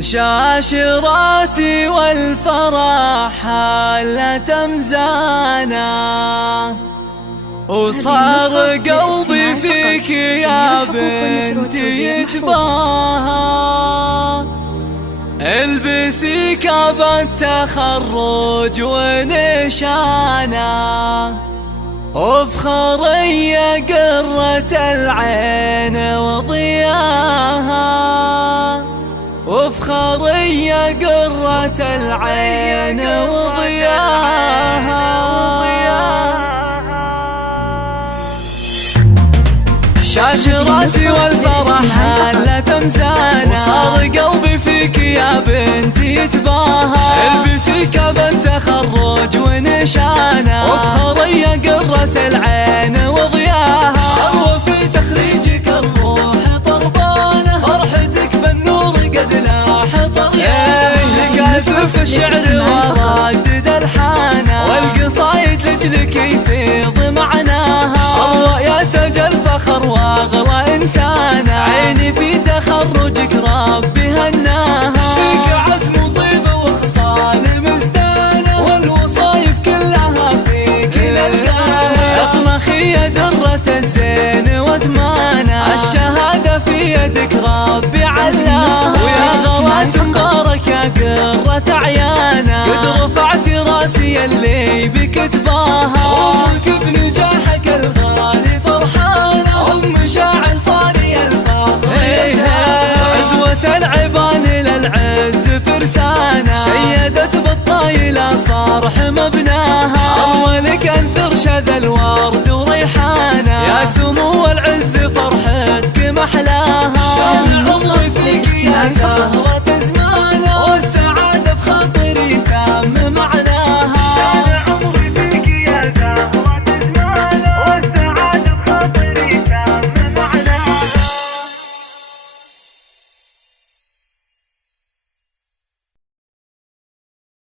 شاش راسي والفرح حالة مزانة، وصار قلبي فيك يا بنتي يتباهى. البسي كاب التخرج ونشانه، وافخري يا قرة العين وضياها، وافخري يا قرة العين وضياها. شاش راسي والفرح هالة مزانة، وصار قلبي فيك يا بنتي يتباهى. البسي كاب التخرج ونشانه، وافخري يا قرة العين وضياها. في تخريجك الروح طربانة، فرحتك بالنور قد لاح طريقه. لك أسف الشعر وردد الحانة، والقصايد لجلك يفيض معناها. الله يتجل فخر واغلى إنسانة، عيني في تخرجك ربي هناها. فيك عزم وطيبة وخصال مزدانة، والوصايف كلها فيك نلقاها. اطنخي يا درة الزين وثمانة، الشهادة في يدك ربي علاها. ويا غلات مبارك يا قرة عيانا، قد رفعت راسي اللي بك تباهى. أمك بنجاحك الغالي فرحانة، أم شاعر طاري الفخر عزوة العبان للعز فرسانة، شيدت بالطايلة صارح مبناها. أولك أنثر شذا الورد وريحانة، يا سمو العز